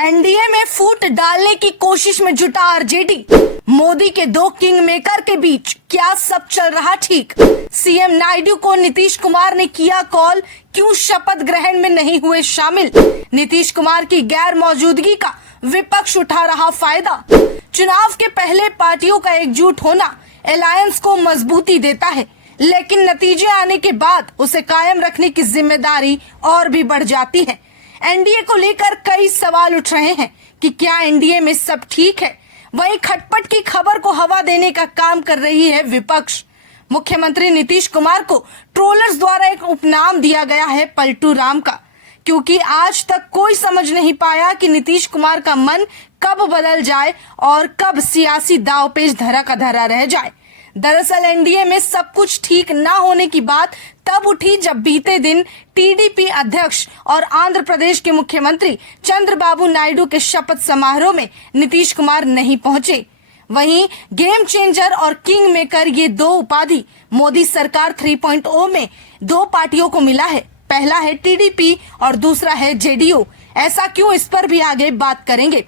NDA में फूट डालने की कोशिश में जुटा आरजेडी। मोदी के दो किंग मेकर के बीच क्या सब चल रहा ठीक? सीएम नायडू को नीतीश कुमार ने किया कॉल, क्यों शपथ ग्रहण में नहीं हुए शामिल? नीतीश कुमार की गैर मौजूदगी का विपक्ष उठा रहा फायदा। चुनाव के पहले पार्टियों का एकजुट होना अलायंस को मजबूती देता है, लेकिन नतीजे आने के बाद उसे कायम रखने की जिम्मेदारी और भी बढ़ जाती है। एनडीए को लेकर कई सवाल उठ रहे हैं कि क्या एनडीए में सब ठीक है? वहीं खटपट की खबर को हवा देने का काम कर रही है विपक्ष। मुख्यमंत्री नीतीश कुमार को ट्रोलर्स द्वारा एक उपनाम दिया गया है पलटू राम का, क्योंकि आज तक कोई समझ नहीं पाया कि नीतीश कुमार का मन कब बदल जाए और कब सियासी दांवपेच धरा का धरा रह जाए। दरअसल एनडीए में सब कुछ ठीक ना होने की बात तब उठी जब बीते दिन टीडीपी अध्यक्ष और आंध्र प्रदेश के मुख्यमंत्री चंद्रबाबू नायडू के शपथ समारोह में नीतीश कुमार नहीं पहुंचे। वहीं गेम चेंजर और किंग मेकर ये दो उपाधि मोदी सरकार 3.0 में दो पार्टियों को मिला है। पहला है टीडीपी और दूसरा है जेडीयू। ऐसा क्यों, इस पर भी आगे बात करेंगे।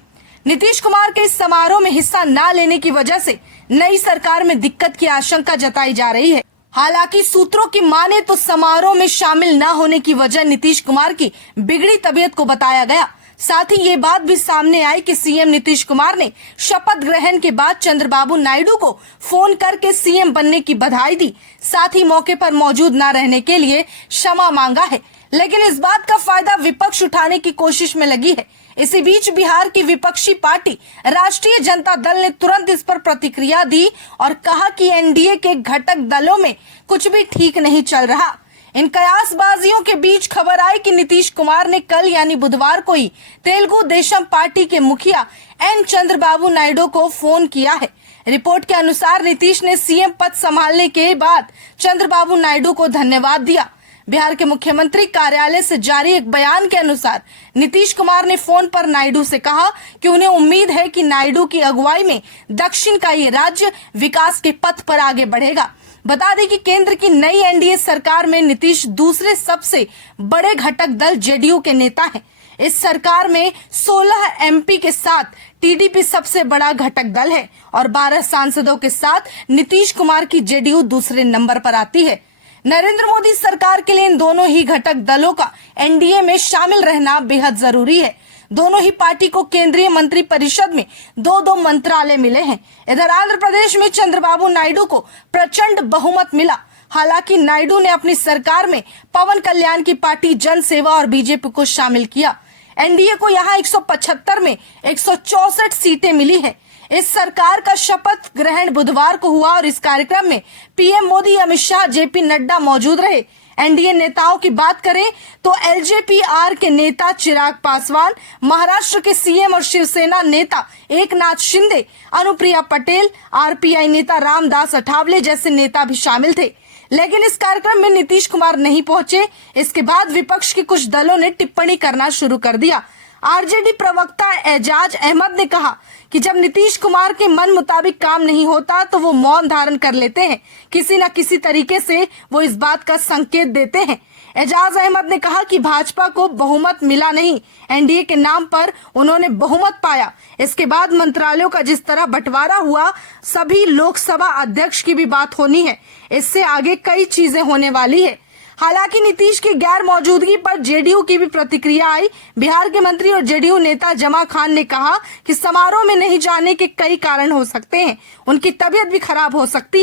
नीतीश कुमार के इस समारोह में हिस्सा न लेने की वजह से नई सरकार में दिक्कत की आशंका जताई जा रही है। हालांकि सूत्रों की माने तो समारोह में शामिल न होने की वजह नीतीश कुमार की बिगड़ी तबीयत को बताया गया। साथ ही ये बात भी सामने आई कि सीएम नीतीश कुमार ने शपथ ग्रहण के बाद चंद्रबाबू नायडू को फोन करके सीएम बनने की बधाई दी। साथ ही मौके पर मौजूद न रहने के लिए क्षमा मांगा है, लेकिन इस बात का फायदा विपक्ष उठाने की कोशिश में लगी है। इसी बीच बिहार की विपक्षी पार्टी राष्ट्रीय जनता दल ने तुरंत इस पर प्रतिक्रिया दी और कहा कि एनडीए के घटक दलों में कुछ भी ठीक नहीं चल रहा। इन कयासबाजियों के बीच खबर आई कि नीतीश कुमार ने कल यानी बुधवार को ही तेलुगु देशम पार्टी के मुखिया एन चंद्रबाबू नायडू को फोन किया है। रिपोर्ट के अनुसार नीतीश ने सीएम पद संभालने के बाद चंद्रबाबू नायडू को धन्यवाद दिया। बिहार के मुख्यमंत्री कार्यालय से जारी एक बयान के अनुसार नीतीश कुमार ने फोन पर नायडू से कहा कि उन्हें उम्मीद है कि नायडू की अगुवाई में दक्षिण का ये राज्य विकास के पथ पर आगे बढ़ेगा। बता दें कि केंद्र की नई एनडीए सरकार में नीतीश दूसरे सबसे बड़े घटक दल जेडीयू के नेता हैं। इस सरकार में 16 एमपी के साथ टीडीपी सबसे बड़ा घटक दल है और 12 सांसदों के साथ नीतीश कुमार की जेडीयू दूसरे नंबर पर आती है। नरेंद्र मोदी सरकार के लिए इन दोनों ही घटक दलों का एनडीए में शामिल रहना बेहद जरूरी है। दोनों ही पार्टी को केंद्रीय मंत्री परिषद में दो मंत्रालय मिले हैं। इधर आंध्र प्रदेश में चंद्रबाबू नायडू को प्रचंड बहुमत मिला। हालांकि नायडू ने अपनी सरकार में पवन कल्याण की पार्टी जन सेवा और बीजेपी को शामिल किया। एनडीए को यहाँ 175 में 164 सीटें मिली है। इस सरकार का शपथ ग्रहण बुधवार को हुआ और इस कार्यक्रम में पीएम मोदी, अमित शाह, जेपी नड्डा मौजूद रहे। एनडीए नेताओं की बात करें तो एलजेपी-आर के नेता चिराग पासवान, महाराष्ट्र के सीएम और शिवसेना नेता एकनाथ शिंदे, अनुप्रिया पटेल, आरपीआई नेता रामदास अठावले जैसे नेता भी शामिल थे। लेकिन इस कार्यक्रम में नीतीश कुमार नहीं पहुंचे। इसके बाद विपक्ष के कुछ दलों ने टिप्पणी करना शुरू कर दिया। आरजेडी प्रवक्ता एजाज अहमद ने कहा कि जब नीतीश कुमार के मन मुताबिक काम नहीं होता तो वो मौन धारण कर लेते हैं। किसी न किसी तरीके से वो इस बात का संकेत देते हैं। एजाज अहमद ने कहा कि भाजपा को बहुमत मिला नहीं, एनडीए के नाम पर उन्होंने बहुमत पाया। इसके बाद मंत्रालयों का जिस तरह बंटवारा हुआ, सभी लोकसभा अध्यक्ष की भी बात होनी है। इससे आगे कई चीजें होने वाली है। हालांकि नीतीश की गैर मौजूदगी पर जेडीयू की भी प्रतिक्रिया आई। बिहार के मंत्री और जेडीयू नेता जमा खान ने कहा कि समारोह में नहीं जाने के कई कारण हो सकते हैं, उनकी तबीयत भी खराब हो सकती है।